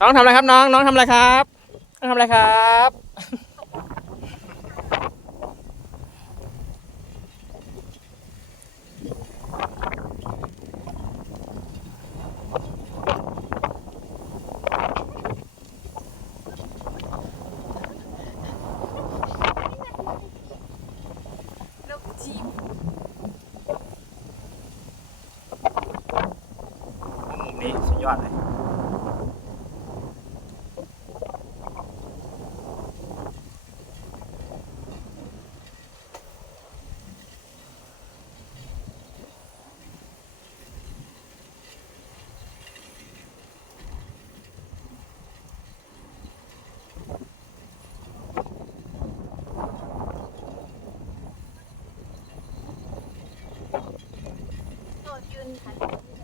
น้องทำอะไรครับน้อง น้องทำอะไรครับ น้องทำอะไรครับ มุมนี้สุดยอดเลย and